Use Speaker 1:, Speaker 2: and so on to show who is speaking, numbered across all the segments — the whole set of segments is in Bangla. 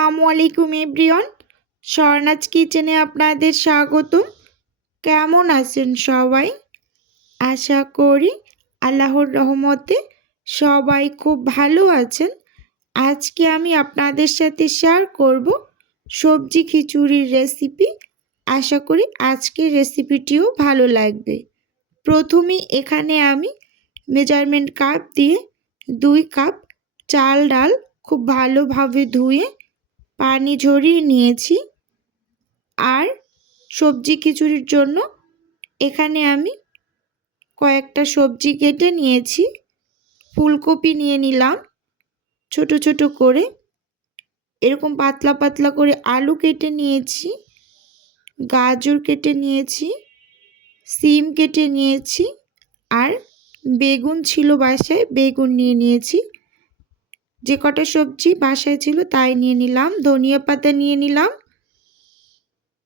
Speaker 1: আসসালামু আলাইকুম এভরিওয়ান। স্বর্ণাজ কিচেনে আপনাদের স্বাগত কেমন আছেন সবাই? আশা করি আল্লাহর রহমতে সবাই খুব ভালো আছেন। আজকে আমি আপনাদের সাথে শেয়ার করব সবজি খিচুড়ির রেসিপি আশা করি আজকের রেসিপিটিও ভালো লাগবে। প্রথমে এখানে আমি মেজারমেন্ট কাপ দিয়ে দুই কাপ চাল ডাল খুব ভালোভাবে ধুয়ে পানি ঝরিয়ে নিয়েছি। আর সবজি খিচুড়ির জন্য এখানে আমি কয়েকটা সবজি কেটে নিয়েছি। ফুলকপি নিয়ে নিলাম ছোট ছোট করে। এরকম পাতলা পাতলা করে আলু কেটে নিয়েছি, গাজর কেটে নিয়েছি, সিম কেটে নিয়েছি, আর বেগুন ছিল বাসায়, বেগুন নিয়ে নিয়েছি। যে কটা সবজি বাসায় ছিল তাই নিয়ে নিলাম, ধনিয়া পাতা নিয়ে নিলাম,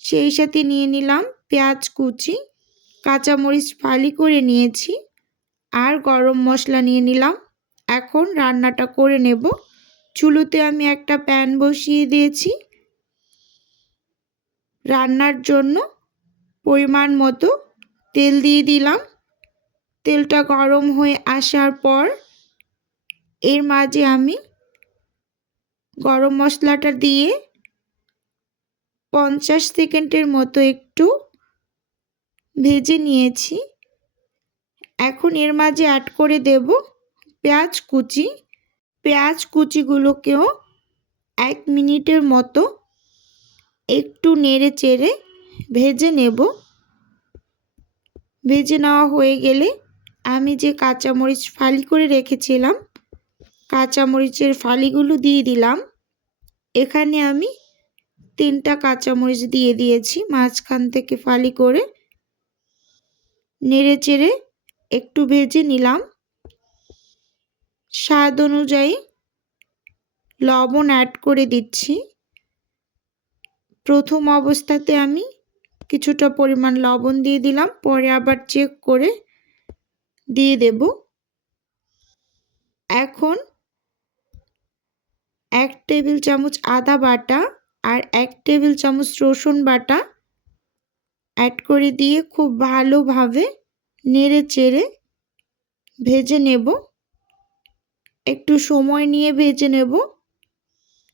Speaker 1: সেই সাথে নিয়ে নিলাম পেঁয়াজ কুচি, কাঁচামরিচ ফালি করে নিয়েছি আর গরম মশলা নিয়ে নিলাম। এখন রান্নাটা করে নেব। চুলোতে আমি একটা প্যান বসিয়ে দিয়েছি। রান্নার জন্য পরিমাণ মতো তেল দিয়ে দিলাম। তেলটা গরম হয়ে আসার পর এর মাঝে আমি গরম মশলাটা দিয়ে পঞ্চাশ সেকেন্ডের মতো একটু ভেজে নিয়েছি। এখন এর মাঝে অ্যাড করে দেব পেঁয়াজ কুচি। পেঁয়াজ কুচিগুলোকেও এক মিনিটের মতো একটু নেড়ে চেড়ে ভেজে নেব। ভেজে নেওয়া হয়ে গেলে আমি যে কাঁচামরিচ ফালি করে রেখেছিলাম কাঁচামরিচের ফালিগুলো দিয়ে দিলাম। এখানে আমি তিনটা কাঁচামরিচ দিয়ে দিয়েছি মাঝখান থেকে ফালি করে। নেড়ে চেড়ে একটু ভেজে নিলাম। স্বাদ অনুযায়ী লবণ অ্যাড করে দিচ্ছি। প্রথম অবস্থাতে আমি কিছুটা পরিমাণ লবণ দিয়ে দিলাম, পরে আবার চেক করে দিয়ে দেব। এখন এক টেবিল চামচ আদা বাটা আর এক টেবিল চামচ রসুন বাটা অ্যাড করে দিয়ে খুব ভালোভাবে নেড়ে চেড়ে ভেজে নেব। একটু সময় নিয়ে ভেজে নেব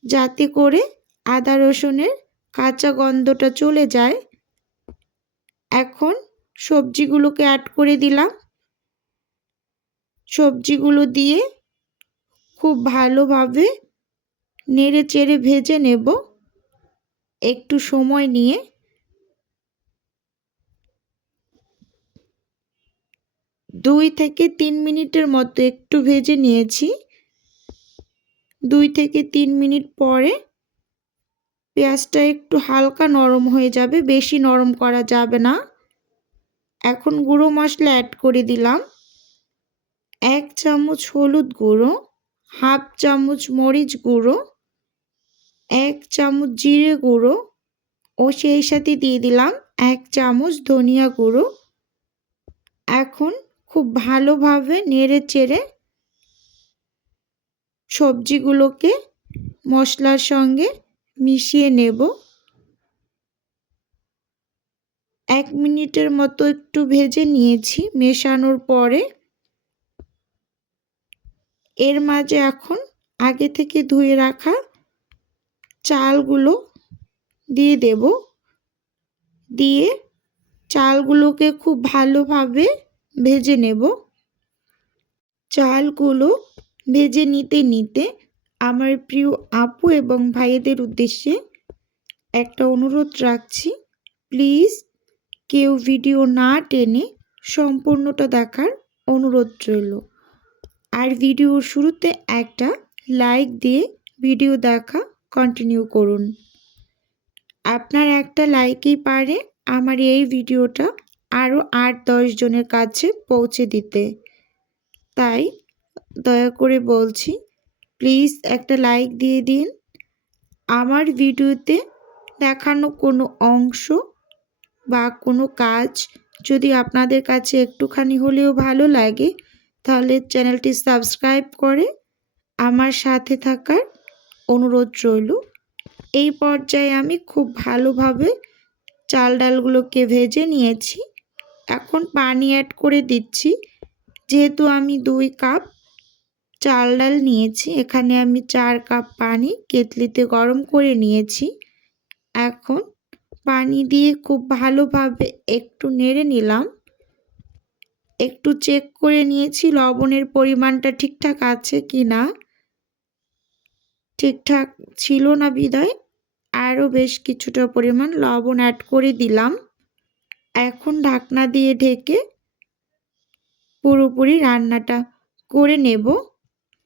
Speaker 1: যাতে করে আদা রসুনের কাঁচা গন্ধটা চলে যায়। এখন সবজিগুলোকে অ্যাড করে দিলাম। সবজিগুলো দিয়ে খুব ভালোভাবে নেড়ে চেড়ে ভেজে নেব। একটু সময় নিয়ে। দুই থেকে তিন মিনিটের মতো একটু ভেজে নিয়েছি। দুই থেকে তিন মিনিট পরে পেঁয়াজটা একটু হালকা নরম হয়ে যাবে, বেশি নরম করা যাবে না। এখন গুঁড়ো মশলা অ্যাড করে দিলাম। এক চামচ হলুদ গুঁড়ো, হাফ চামচ মরিচ গুঁড়ো এক চামচ জিরে গুঁড়ো ও সেই সাথে দিয়ে দিলাম এক চামচ ধনিয়া গুঁড়ো। এখন খুব ভালোভাবে নেড়ে চেড়ে সবজিগুলোকে মশলার সঙ্গে মিশিয়ে নেব। এক মিনিটের মতো একটু ভেজে নিয়েছি মেশানোর পরে। এর মাঝে এখন আগে থেকে ধুয়ে রাখা চালগুলো দিয়ে দেব। দিয়ে চালগুলোকে খুব ভালোভাবে ভেজে নেব। চালগুলো ভেজে নিতে নিতে আমার প্রিয় আপু এবং ভাইয়েদের উদ্দেশ্যে একটা অনুরোধ রাখছি। প্লিজ কেউ ভিডিও না টেনে সম্পূর্ণটা দেখার অনুরোধ রইল। আর ভিডিওর শুরুতে একটা লাইক দিয়ে ভিডিও দেখা কন্টিনিউ করুন। আপনার একটা লাইকই পারে আমার এই ভিডিওটা আরও আট দশ জনের কাছে পৌঁছে দিতে। তাই দয়া করে বলছি প্লিজ একটা লাইক দিয়ে দিন। আমার ভিডিওতে দেখানো কোনো অংশ বা কোনো কাজ যদি আপনাদের কাছে একটুখানি হলেও ভালো লাগে, তাহলে চ্যানেলটি সাবস্ক্রাইব করে আমার সাথে থাকার অনুরোধ রইল। এই পর্যায়ে আমি খুব ভালোভাবে চাল ডালগুলোকে ভেজে নিয়েছি। এখন পানি অ্যাড করে দিচ্ছি। যেহেতু আমি দুই কাপ চাল ডাল নিয়েছি, এখানে আমি চার কাপ পানি কেতলিতে গরম করে নিয়েছি। এখন পানি দিয়ে খুব ভালোভাবে একটু নেড়ে নিলাম। একটু চেক করে নিয়েছি, লবণের পরিমাণটা ঠিকঠাক আছে কি না ঠিকঠাক ছিল না বিদায়। আরও বেশ কিছুটা পরিমাণ লবণ অ্যাড করে দিলাম। এখন ঢাকনা দিয়ে ঢেকে পুরোপুরি রান্নাটা করে নেব।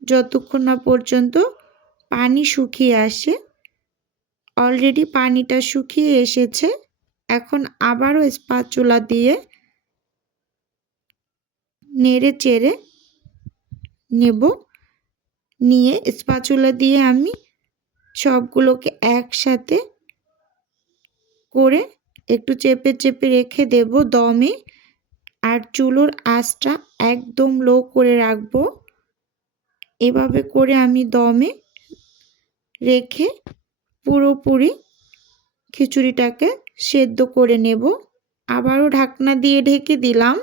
Speaker 1: যতক্ষণ না পর্যন্ত পানি শুকিয়ে আসে। অলরেডি পানিটা শুকিয়ে এসেছে। এখন আবারও স্পাচুলা দিয়ে নেড়ে চেড়ে নেব। নিয়ে স্পাচুলা দিয়ে আমি সবগুলোকে একসাথে করে একটু চেপে চেপে রেখে দেব দমে। আর চুলোর আঁচটা একদম লো করে রাখব। এভাবে করে আমি দমে রেখে পুরোপুরি খিচুড়িটাকে সেদ্ধ করে নেব। আবারও ঢাকনা দিয়ে ঢেকে দিলাম।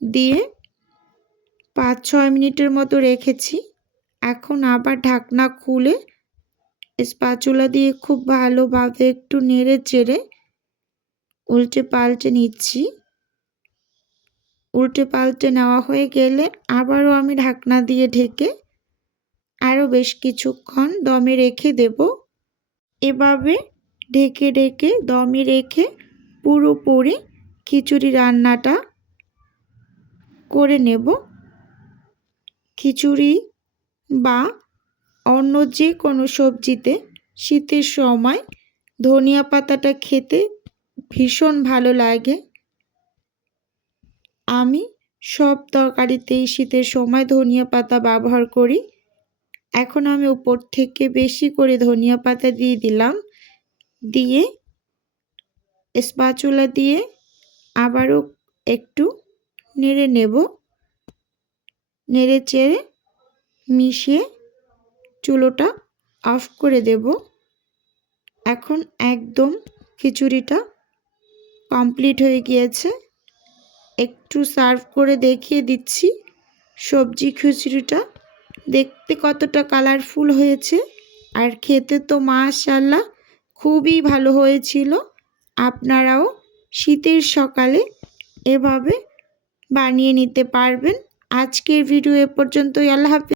Speaker 1: দিয়ে পাঁচ ছয় মিনিটের মতো রেখেছি। এখন আবার ঢাকনা খুলে স্পাচুলা দিয়ে খুব ভালোভাবে একটু নেড়ে চেড়ে উল্টে পাল্টে নিচ্ছি। উল্টে পাল্টে নেওয়া হয়ে গেলে আবারও আমি ঢাকনা দিয়ে ঢেকে আরও বেশ কিছুক্ষণ দমে রেখে দেব। এভাবে ঢেকে ঢেকে দমে রেখে পুরোপুরি খিচুড়ি রান্নাটা করে নেব। খিচুড়ি বা অন্য যে কোনো সবজিতে শীতের সময় ধনিয়া পাতাটা খেতে ভীষণ ভালো লাগে। আমি সব তরকারিতেই শীতের সময় ধনিয়া পাতা ব্যবহার করি। এখন আমি উপর থেকে বেশি করে ধনিয়া পাতা দিয়ে দিলাম। দিয়ে স্পাচুলা দিয়ে আবারও একটু নেড়ে নেব। নেড়ে চেড়ে মিশিয়ে চুলোটা অফ করে দেব। এখন একদম খিচুড়িটা কমপ্লিট হয়ে গিয়েছে। একটু সার্ভ করে দেখিয়ে দিচ্ছি সবজি খিচুড়িটা। দেখতে কতটা কালারফুল হয়েছে। আর খেতে তো মাশাল্লাহ খুবই ভালো হয়েছিল। আপনারাও শীতের সকালে এভাবে বানিয়ে নিতে পারবেন। আজকের ভিডিও এ পর্যন্তই। আল্লাহ হাফিজ।